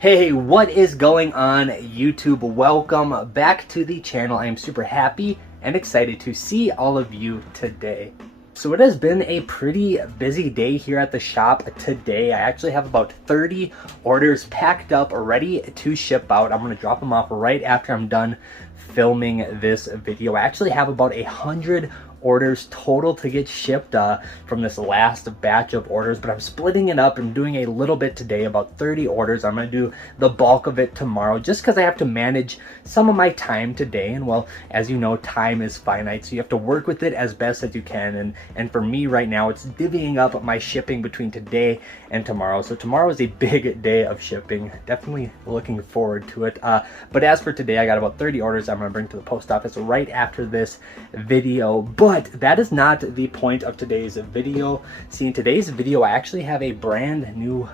Hey, what is going on YouTube? Welcome back to the channel. I am super happy and excited to see all of you today. So it has been a pretty busy day here at the shop today. I actually have about 30 orders packed up, ready to ship out. I'm going to drop them off right after I'm done filming this video. I actually have about 100 orders total to get shipped from this last batch of orders, but I'm splitting it up and doing a little bit today, about 30 orders. I'm going to do the bulk of it tomorrow just because I have to manage some of my time today. And well, as you know, time is finite, so you have to work with it as best as you can. And for me right now, it's divvying up my shipping between today and tomorrow. So tomorrow is a big day of shipping. Definitely looking forward to it. But as for today, I got about 30 orders I'm going to bring to the post office right after this video. But that is not the point of today's video. See, in today's video, I actually have a brand new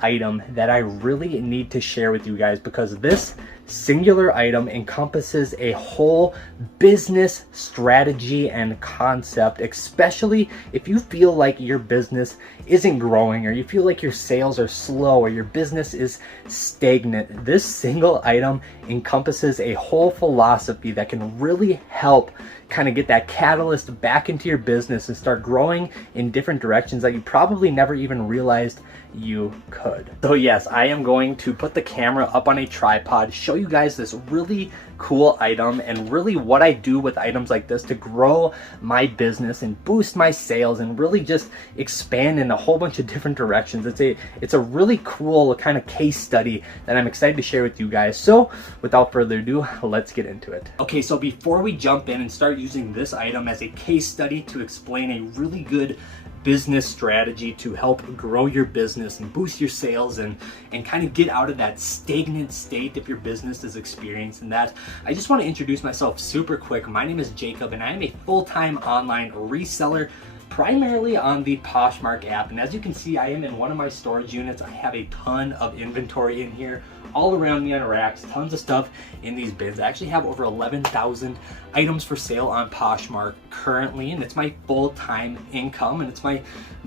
item that I really need to share with you guys, because this singular item encompasses a whole business strategy and concept, especially if you feel like your business isn't growing, or you feel like your sales are slow, or your business is stagnant. This single item encompasses a whole philosophy that can really help kind of get that catalyst back into your business and start growing in different directions that you probably never even realized you could. So yes, I am going to put the camera up on a tripod, show you guys this really cool item, and really what I do with items like this to grow my business and boost my sales and really just expand in a whole bunch of different directions. It's a really cool kind of case study that I'm excited to share with you guys. So without further ado, let's get into it. Okay, so before we jump in and start using this item as a case study to explain a really good business strategy to help grow your business and boost your sales and kind of get out of that stagnant state if your business is experiencing that, I just want to introduce myself super quick. My name is Jacob and I am a full-time online reseller, primarily on the Poshmark app. And as you can see, I am in one of my storage units. I have a ton of inventory in here all around me on racks, tons of stuff in these bins. I actually have over 11,000 items for sale on Poshmark currently, and it's my full-time income, and it's my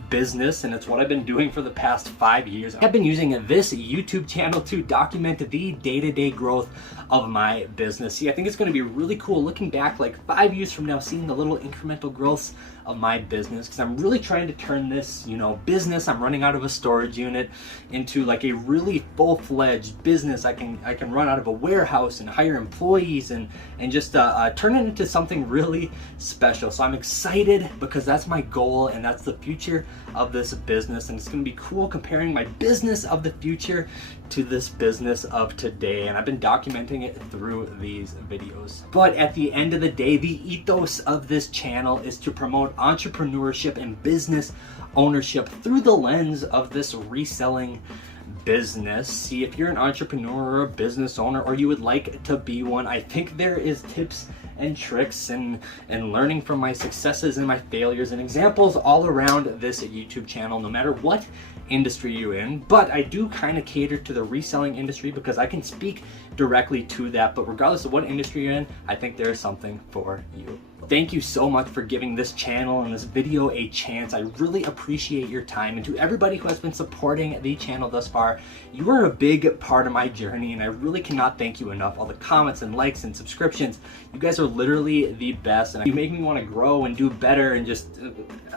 business, and it's what I've been doing for the past 5 years. I've been using this YouTube channel to document the day-to-day growth of my business. See, I think it's going to be really cool looking back like 5 years from now, seeing the little incremental growths of my business, because I'm really trying to turn this, business I'm running out of a storage unit into like a really full-fledged business. I can run out of a warehouse and hire employees and just turn it into something really special. So I'm excited because that's my goal and that's the future of this business, and it's going to be cool comparing my business of the future to this business of today, and I've been documenting it through these videos. But at the end of the day, the ethos of this channel is to promote entrepreneurship and business ownership through the lens of this reselling business. See, if you're an entrepreneur or a business owner, or you would like to be one, I think there is tips and tricks and learning from my successes and my failures and examples all around this YouTube channel, no matter what industry you're in. But I do kind of cater to the reselling industry because I can speak directly to that. But regardless of what industry you're in, I think there is something for you. Thank you so much for giving this channel and this video a chance. I really appreciate your time. And to everybody who has been supporting the channel thus far, you are a big part of my journey, and I really cannot thank you enough. All the comments and likes and subscriptions, you guys are literally the best, and you make me want to grow and do better and just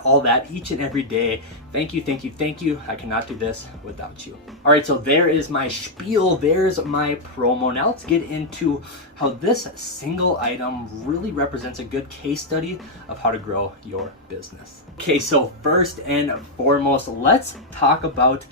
all that each and every day. Thank you, thank you, thank you. I cannot do this without you. All right, so there is my spiel. There's my promo. Now let's get into how this single item really represents a good case study of how to grow your business. Okay, so first and foremost, let's talk about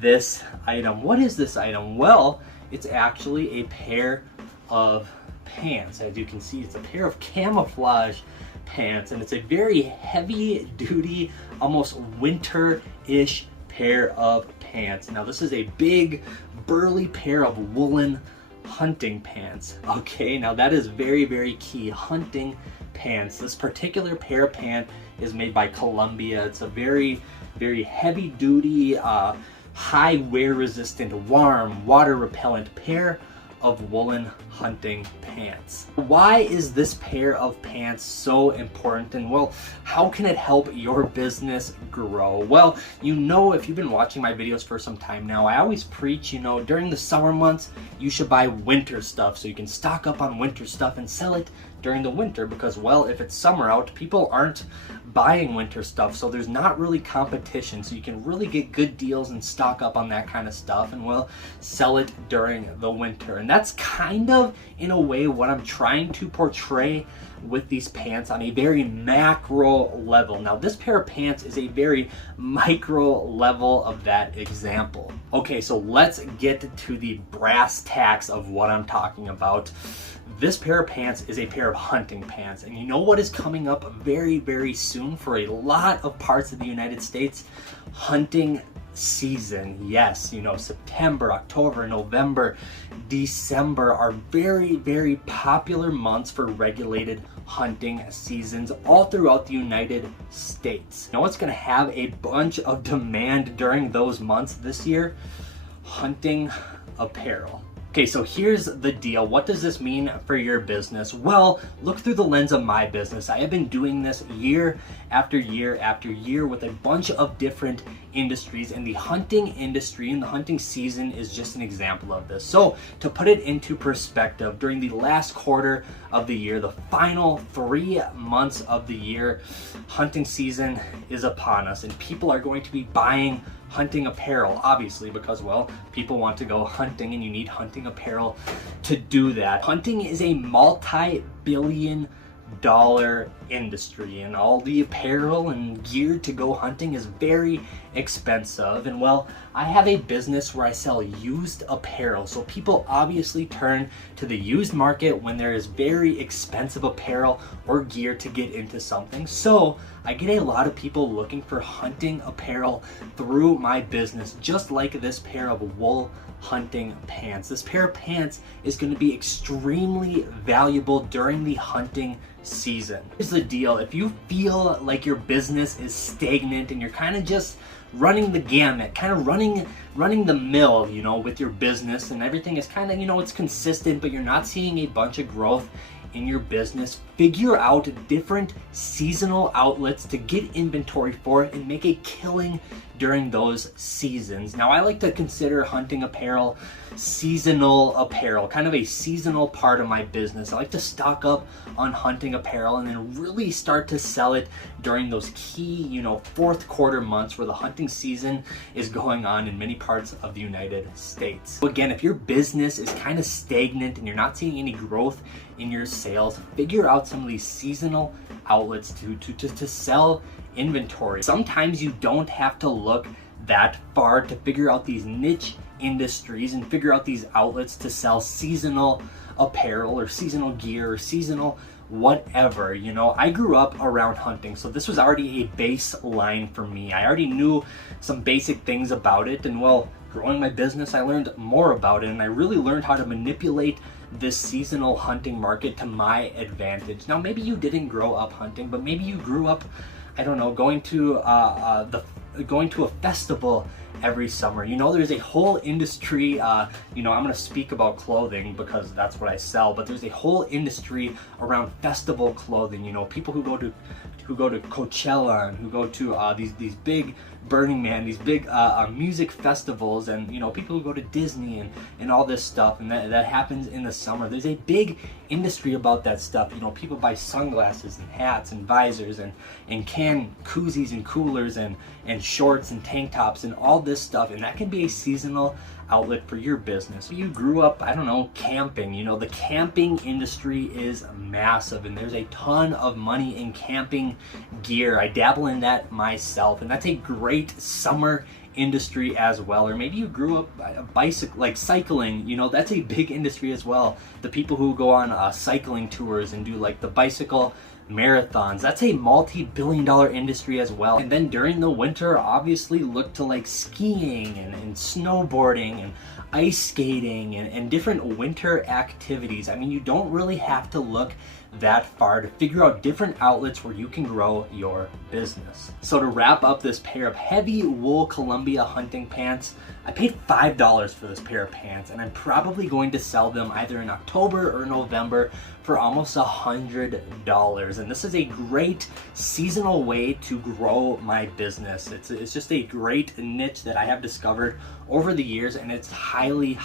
this item. What is this item? Well, it's actually a pair of pants. As you can see, it's a pair of camouflage pants, and it's a very heavy duty, almost winter-ish pair of pants. Now this is a big burly pair of woolen hunting pants. Okay, now that is very, very key. Hunting pants. This particular pair of pants is made by Columbia. It's a very, very heavy duty, high wear resistant, warm, water repellent pair of woolen hunting pants. Why is this pair of pants so important, and well, how can it help your business grow? Well, you know, if you've been watching my videos for some time now, I always preach, you know, during the summer months, you should buy winter stuff so you can stock up on winter stuff and sell it during the winter, because well, if it's summer out, people aren't buying winter stuff, so there's not really competition, so you can really get good deals and stock up on that kind of stuff and well, sell it during the winter. And that's kind of in a way what I'm trying to portray with these pants on a very macro level. Now this pair of pants is a very micro level of that example. Okay, so let's get to the brass tacks of what I'm talking about. This pair of pants is a pair of hunting pants, and you know what is coming up very, very soon for a lot of parts of the United States? Hunting season. Yes, you know, September, October, November, December are very, very popular months for regulated hunting seasons all throughout the United States. You know what's going to have a bunch of demand during those months this year? Hunting apparel. Okay, so here's the deal. What does this mean for your business? Well, look through the lens of my business. I have been doing this year after year after year with a bunch of different industries, and the hunting industry and the hunting season is just an example of this. So to put it into perspective, during the last quarter of the year, the final 3 months of the year, hunting season is upon us, and people are going to be buying hunting apparel, obviously, because well, people want to go hunting and you need hunting apparel to do that. Hunting is a multi-billion-dollar industry, and all the apparel and gear to go hunting is very expensive. And well, I have a business where I sell used apparel, so people obviously turn to the used market when there is very expensive apparel or gear to get into something. So I get a lot of people looking for hunting apparel through my business, just like this pair of wool hunting pants. This pair of pants is going to be extremely valuable during the hunting season. Here's the deal. If you feel like your business is stagnant and you're kind of just running the gamut, kind of running the mill, you know, with your business, and everything is kind of, you know, it's consistent, but you're not seeing a bunch of growth in your business, figure out different seasonal outlets to get inventory for it and make a killing during those seasons. Now, I like to consider hunting apparel seasonal apparel, kind of a seasonal part of my business. I like to stock up on hunting apparel and then really start to sell it during those key, you know, fourth quarter months where the hunting season is going on in many parts of the United States. So again, if your business is kind of stagnant and you're not seeing any growth in your sales, figure out some of these seasonal outlets to sell inventory. Sometimes you don't have to look that far to figure out these niche industries and figure out these outlets to sell seasonal apparel or seasonal gear or seasonal whatever. You know, I grew up around hunting, so this was already a baseline for me. I already knew some basic things about it, and well, growing my business, I learned more about it, and I really learned how to manipulate this seasonal hunting market to my advantage. Now, maybe you didn't grow up hunting, but maybe you grew up, I don't know, going to a festival every summer. You know, there's a whole industry, you know, I'm going to speak about clothing because that's what I sell, but there's a whole industry around festival clothing. You know, people who go to Coachella and who go to these big Burning Man, these big music festivals, and you know, people who go to Disney and all this stuff, and that happens in the summer. There's a big industry about that stuff. You know, people buy sunglasses and hats and visors and can koozies and coolers and shorts and tank tops and all this stuff, and that can be a seasonal outlet for your business. You grew up, I don't know, camping. You know, the camping industry is massive, and there's a ton of money in camping gear. I dabble in that myself, and that's a great summer industry as well. Or maybe you grew up cycling. You know, that's a big industry as well. The people who go on cycling tours and do like the bicycle marathons, that's a multi-billion-dollar industry as well. And then during the winter, obviously look to like skiing and snowboarding and ice skating and different winter activities. I mean, you don't really have to look that far to figure out different outlets where you can grow your business. So to wrap up this pair of heavy wool Columbia hunting pants, I paid $5 for this pair of pants, and I'm probably going to sell them either in October or November for almost $100. And this is a great seasonal way to grow my business. It's just a great niche that I have discovered over the years, and it's highly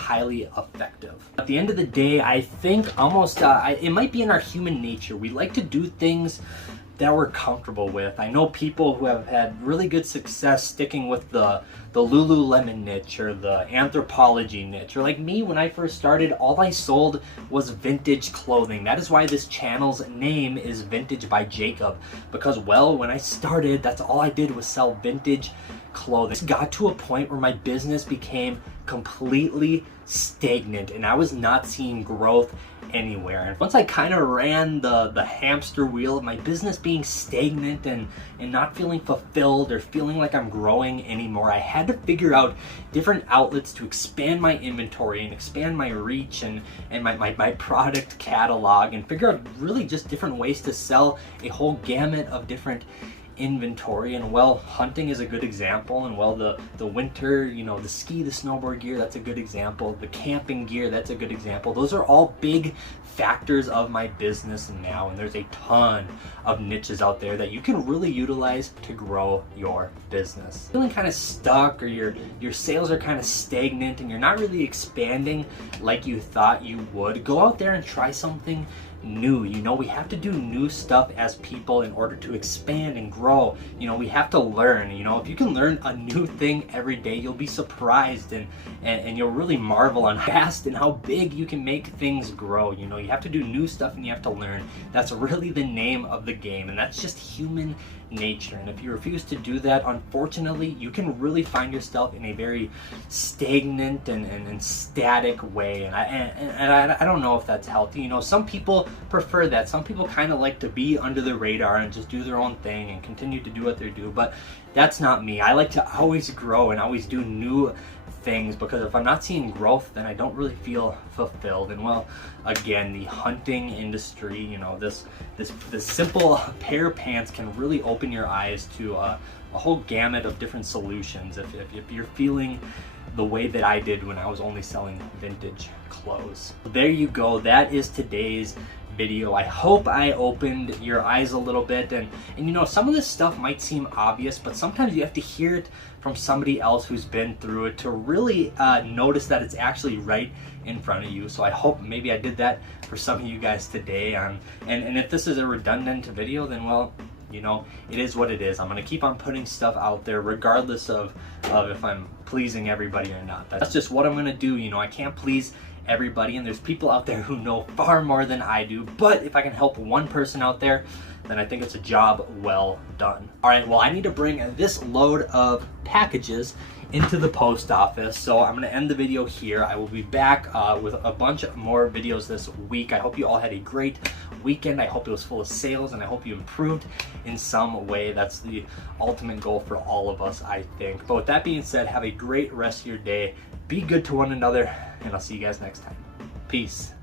effective. At the end of the day, I think almost it might be in our human nature. We like to do things that we're comfortable with. I know people who have had really good success sticking with the Lululemon niche or the Anthropologie niche, or like me, when I first started, all I sold was vintage clothing. That is why this channel's name is Vintage by Jacob, because, well, when I started, that's all I did was sell vintage clothing. It got to a point where my business became completely stagnant and I was not seeing growth anywhere. And once I kind of ran the hamster wheel of my business being stagnant and not feeling fulfilled or feeling like I'm growing anymore, I had to figure out different outlets to expand my inventory and expand my reach and my product catalog, and figure out really just different ways to sell a whole gamut of different inventory. And, well, hunting is a good example, and, well, the winter, you know, the ski, the snowboard gear, that's a good example. The camping gear, that's a good example. Those are all big factors of my business now, and there's a ton of niches out there that you can really utilize to grow your business. Feeling kind of stuck, or your sales are kind of stagnant and you're not really expanding like you thought you would, go out there and try something new. You know, we have to do new stuff as people in order to expand and grow. You know, we have to learn. You know, if you can learn a new thing every day, you'll be surprised and you'll really marvel on how fast and how big you can make things grow. You know, you have to do new stuff and you have to learn. That's really the name of the game, and that's just human nature. And if you refuse to do that, unfortunately, you can really find yourself in a very stagnant and static way. And I don't know if that's healthy. You know, some people prefer that. Some people kind of like to be under the radar and just do their own thing and continue to do what they do, but that's not me. I like to always grow and always do new things, because if I'm not seeing growth, then I don't really feel fulfilled. And, well, again, the hunting industry, you know, this simple pair of pants can really open your eyes to a whole gamut of different solutions if you're feeling the way that I did when I was only selling vintage clothes. There you go. That is today's video. I hope I opened your eyes a little bit, and you know, some of this stuff might seem obvious, but sometimes you have to hear it from somebody else who's been through it to really notice that it's actually right in front of you. So I hope maybe I did that for some of you guys today. And if this is a redundant video, then, well, you know, it is what it is. I'm gonna keep on putting stuff out there regardless of if I'm pleasing everybody or not. That's just what I'm gonna do. You know, I can't please everybody, and there's people out there who know far more than I do, but if I can help one person out there, then I think it's a job well done. All right, well, I need to bring this load of packages into the post office, so I'm gonna end the video here. I will be back with a bunch of more videos this week. I hope you all had a great weekend. I hope it was full of sales, and I hope you improved in some way. That's the ultimate goal for all of us, I think. But with that being said, have a great rest of your day. Be good to one another, and I'll see you guys next time. Peace.